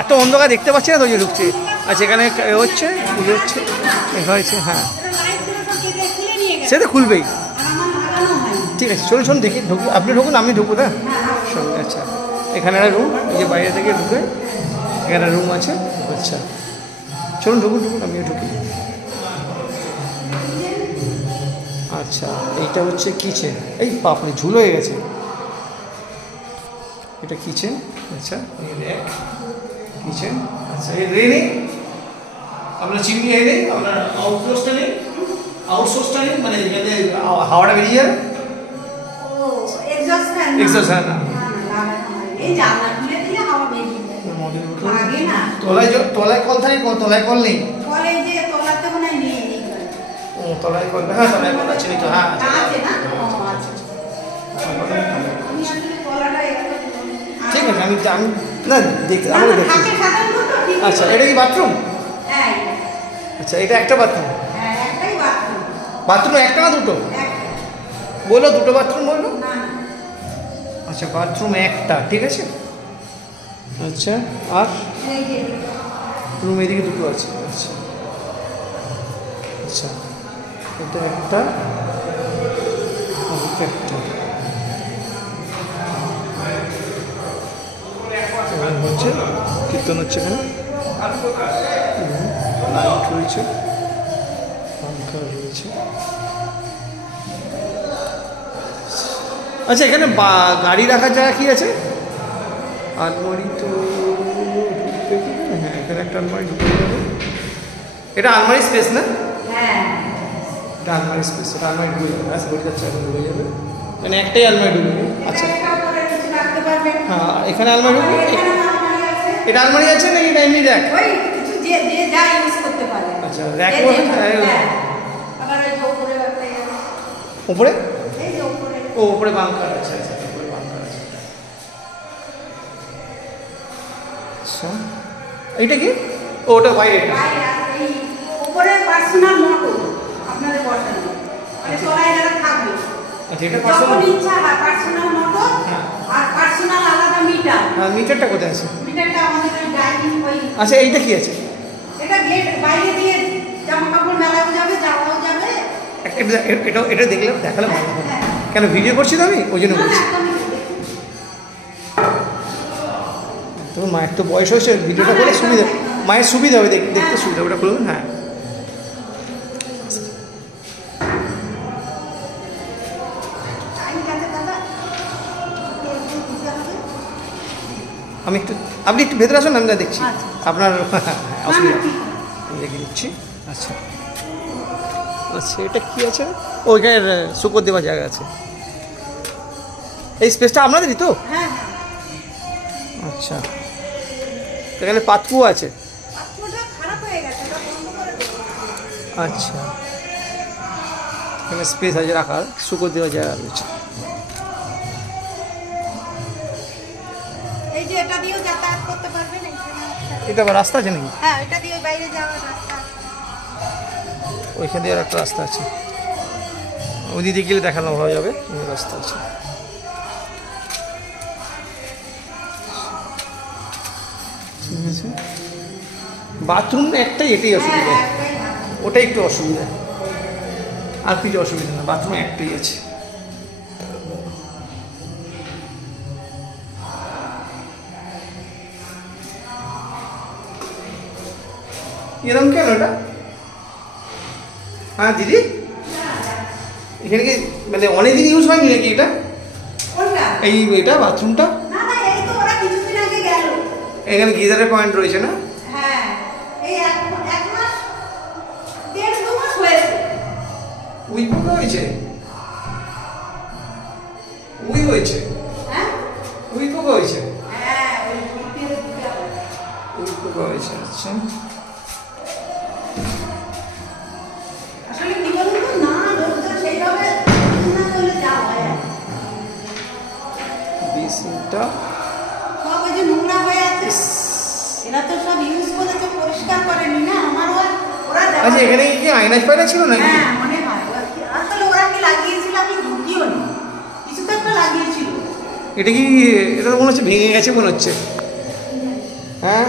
এত অন্ধকার দেখতে পাচ্ছি না তো যে ঢুকছে। আচ্ছা এখানে হচ্ছে পুজো হচ্ছে হয়েছে, হ্যাঁ সে তো খুলবেই। ঠিক আছে চলুন চলুন দেখি ঢুকি, আপনি ঢুকুন আমি ঢুকুন না সঙ্গে। আচ্ছা এখানে একটা রুম, এই যে বাইরে থেকে ঢুকে এখানে রুম আছে। আচ্ছা চলুন ঢুকুন ঢুকুন আমিও ঢুকি। আচ্ছা এইটা হচ্ছে কিচেন, এই বাপরে ঝুল হয়ে গেছে, এটা কিচেন। আচ্ছা কিচেন। আচ্ছা এই রে নেই আপনার, চিমনি এই নেই আপনার, আউটসোর্সটা নেই, আউটসোর্সটা নেই মানে এখানে হাওয়াটা বেরিয়ে যাবে। এক্সস্ট ফ্যান না, তলায় তলায় কল থাকে, তলায় কল নেই। ও তলায় কল, হ্যাঁ তলায় কল আছে তো, হ্যাঁ ঠিক আছে আমি না দেখতে আমি দেখি। আচ্ছা এটা কি বাথরুম? আচ্ছা এটা একটা বাথরুম, বাথরুম একটা না দুটো বললো? দুটো বাথরুম বললো। আচ্ছা বাথরুম একটা, ঠিক আছে। আচ্ছা আর রুম এদিকে দুটো আছে। আচ্ছা আচ্ছা এটা একটা একটা হচ্ছে কীর্তন হচ্ছে, এখানে লাইট রয়েছে, পাঙ্খা রয়েছে। আচ্ছা এখানে গাড়ি রাখার জায়গা কি আছে? আলমারি তো, হ্যাঁ এখানে একটা আলমারি ঢুকে যাবে। এটা আলমারি স্পেস না? এটা আলমারি স্পেস, এটা আলমারি ঢুকে যাবে। আচ্ছা ঢুকে যাচ্ছে, এখন ঢুকে যাবে, মানে একটাই আলমারি ঢুকবে। আচ্ছা হ্যাঁ এখানে আলমারি ঢুকবে। এটা আলমারি আছে নাকি এটা এমনি র্যাক? আচ্ছা র্যাক উপরে, ও উপরে বাঙ্কার আছে। আচ্ছা উপরে বাঙ্কার আছে। আচ্ছা এইটা কি? ওটা বাইরে, উপরে পার্সোনাল মোটর আপনাদের বসানো, মানে তলায় যারা থাকবে। আচ্ছা এটা পার্সোনাল ইচ্ছা হয় পার্সোনাল মোটর, আর পার্সোনাল আলাদা মিটার। হ্যাঁ মিটারটা কোথায় আছে? মিটারটা আমাদের ডাইনিং ওই। আচ্ছা এইটা কি আছে? এটা গেট বাইরে দিয়ে জামা কাপড় মেলাও যাবে, যাওয়াও যাবে। এটা দেখলে দেখালে ভালো হবে, কেন ভিডিও করছি তো আমি ওই জন্য বলছি। তোমার মায়ের তো বয়স হয়েছে, ভিডিওটা করলে সুবিধা, মায়ের সুবিধা হবে, দেখতে সুবিধা। ওটা করুন। হ্যাঁ আমি একটু, আপনি একটু ভেতরে আসুন, আমি দেখছি আপনার অসুবিধা, আমি দেখে দিচ্ছি। আচ্ছা আচ্ছা এটা কি আছে? ওইখানে শুকর দেওয়ার জায়গা আছে। এই স্পেসটা আপনাদেরই তো? আচ্ছা এখানে পাতকু আছে। আচ্ছা এখানে স্পেস আছে রাখার, শুকর দেওয়ার জায়গা রয়েছে। এটা আবার রাস্তা আছে নাকি? হ্যাঁ এটা দিয়ে বাইরে যাওয়ার রাস্তা, ওইখান দিয়ে আর একটা রাস্তা আছে, ওই দিকে গেলে দেখানো হয়ে যাবে, রাস্তা আছে। ঠিক আছে বাথরুম একটাই, এটাই অসুবিধা, ওটাই একটু অসুবিধা, আর কিছু অসুবিধা না, বাথরুম একটাই আছে। এরকম কেন এটা? হ্যাঁ দিদি এখানে কি মানে অনেকদিন ইউজ হয়নি নাকি এটা? এই এটা বাথরুমটা এখানে গিজারের পয়েন্ট রয়েছে না? উই পোকা হয়েছে, উই হয়েছে, উই পোকা হয়েছে, উই পোকা হয়েছে। আচ্ছা বেসিনটা সব ওই যে নোংরা হয়ে আছে, এরা তো সব ইউজ করেছে, পরিষ্কার করেনি না। আমারও ওরা আচ্ছা এখানে কি আয়না ফায়না ছিল নাকি? হ্যাঁ মনে হয় আসলে ওরা কি লাগিয়েছিল, আমি ঢুকিও নি, কিছু তো একটা লাগিয়েছিল। এটা কি, এটা মনে হচ্ছে ভেঙে গেছে মনে হচ্ছে, হ্যাঁ